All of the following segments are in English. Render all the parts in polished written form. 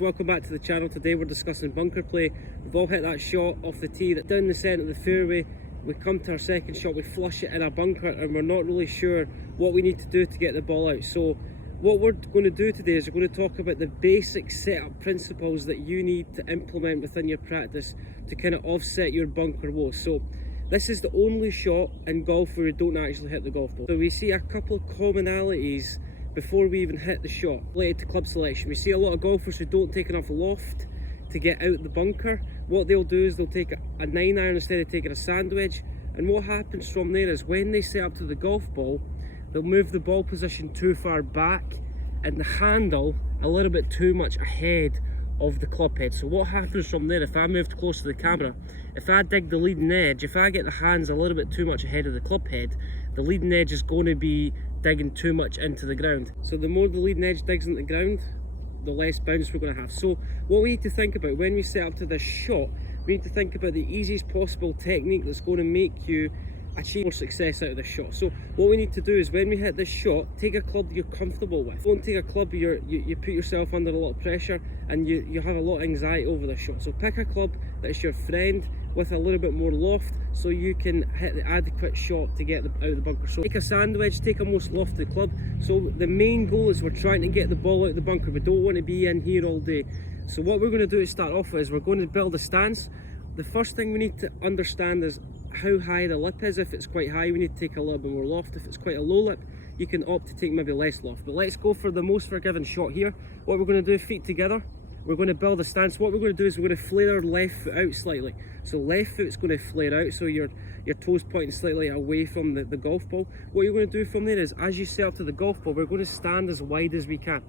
Welcome back to the channel. Today we're discussing bunker play. We've all hit that shot off the tee that down the centre of the fairway. We come to our second shot, we flush it in our bunker and we're not really sure what we need to do to get the ball out. So what we're going to do today is we're going to talk about the basic setup principles that you need to implement within your practice to kind of offset your bunker woes. So this is the only shot in golf where we don't actually hit the golf ball. So we see a couple of commonalities before we even hit the shot related to club selection. We see a lot of golfers who don't take enough loft to get out the bunker. What they'll do is they'll take a 9-iron instead of taking a sand wedge, and what happens from there is when they set up to the golf ball, they'll move the ball position too far back and the handle a little bit too much ahead of the club head. So what happens from there, if I move close to the camera, if I dig the leading edge, if I get the hands a little bit too much ahead of the club head, the leading edge is going to be digging too much into the ground. So the more the leading edge digs into the ground, the less bounce we're going to have. So what we need to think about when we set up to this shot, we need to think about the easiest possible technique that's going to make you achieve more success out of this shot. So what we need to do is when we hit this shot, take a club you're comfortable with. Don't take a club you put yourself under a lot of pressure and you have a lot of anxiety over the shot. So pick a club that's your friend with a little bit more loft so you can hit the adequate shot to get out of the bunker. So take a sand wedge, take a most lofted club. So the main goal is we're trying to get the ball out of the bunker. We don't want to be in here all day. So what we're going to do to start off with is we're going to build a stance. The first thing we need to understand is how high the lip is. If it's quite high, we need to take a little bit more loft. If it's quite a low lip, you can opt to take maybe less loft. But let's go for the most forgiving shot here. What we're going to do, feet together, we're going to build a stance. What we're going to do is we're going to flare our left foot out slightly. So left foot's going to flare out, so your toes pointing slightly away from the golf ball. What you're going to do from there is, as you set up to the golf ball, we're going to stand as wide as we can.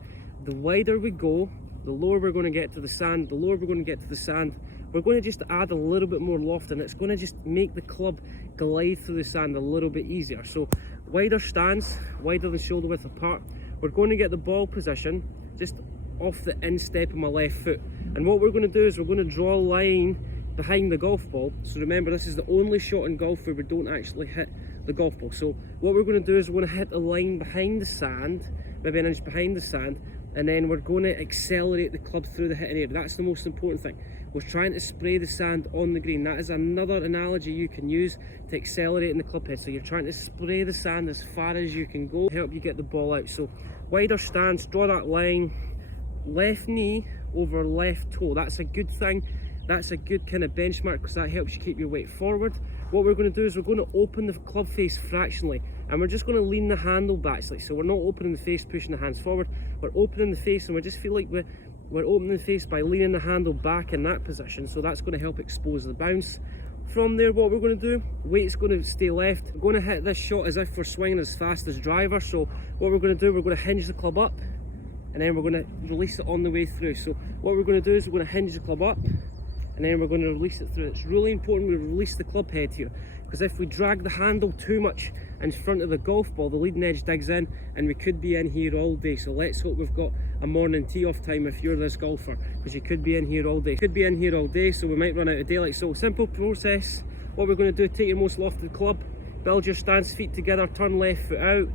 The wider we go, the lower we're going to get to the sand. The lower we're going to get to the sand, we're going to just add a little bit more loft, and it's going to just make the club glide through the sand a little bit easier. So wider stance, wider than shoulder width apart. We're going to get the ball position just off the instep of my left foot, and what we're going to do is we're going to draw a line behind the golf ball. So remember, this is the only shot in golf where we don't actually hit the golf ball. So what we're going to do is we're going to hit a line behind the sand, maybe an inch behind the sand, and then we're going to accelerate the club through the hitting area. That's the most important thing. We're trying to spray the sand on the green. That is another analogy you can use to accelerate in the club head. So you're trying to spray the sand as far as you can go to help you get the ball out. So wider stance, draw that line, left knee over left toe. That's a good thing. That's a good kind of benchmark because that helps you keep your weight forward. What we're going to do is we're going to open the club face fractionally, and we're just going to lean the handle back slightly. So we're not opening the face, pushing the hands forward. We're opening the face, and we just feel like we're opening the face by leaning the handle back in that position. So that's going to help expose the bounce. From there, what we're going to do, weight's going to stay left. We're going to hit this shot as if we're swinging as fast as driver. So what we're going to do, we're going to hinge the club up, and then we're going to release it on the way through. So what we're going to do is we're going to hinge the club up, and then we're going to release it through. It's really important we release the club head here, because if we drag the handle too much in front of the golf ball, the leading edge digs in and we could be in here all day. So let's hope we've got a morning tee off time if you're this golfer, because you could be in here all day. Could be in here all day, so we might run out of daylight. So simple process. What we're going to do, take your most lofted club, build your stance, feet together, turn left foot out,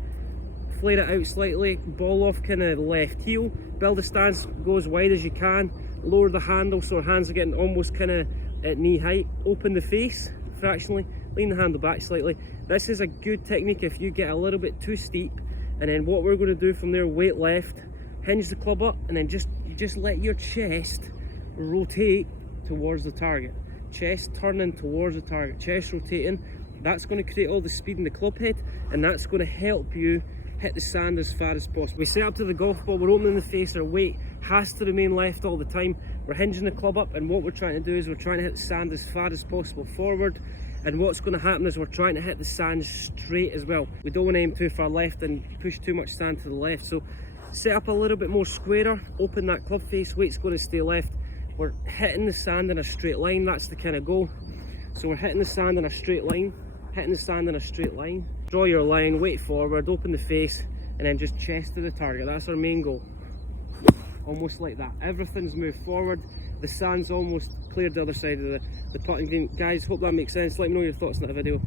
flare it out slightly, ball off kind of left heel, build a stance, go as wide as you can, lower the handle so our hands are getting almost kind of at knee height, open the face fractionally, lean the handle back slightly. This is a good technique if you get a little bit too steep. And then what we're going to do from there, weight left, hinge the club up, and then you just let your chest rotate towards the target. Chest turning towards the target, chest rotating. That's going to create all the speed in the club head, and that's going to help you hit the sand as far as possible. We set up to the golf ball, we're opening the face, our weight has to remain left all the time. We're hinging the club up, and what we're trying to do is we're trying to hit the sand as far as possible forward. And what's going to happen is we're trying to hit the sand straight as well. We don't want to aim too far left and push too much sand to the left. So set up a little bit more squarer, open that club face, weight's going to stay left. We're hitting the sand in a straight line, that's the kind of goal. So we're hitting the sand in a straight line, hitting the sand in a straight line. Draw your line, weight forward, open the face, and then just chest to the target. That's our main goal. Almost like that. Everything's moved forward. The sand's almost cleared the other side of the putting green. Guys, hope that makes sense. Let me know your thoughts on that video.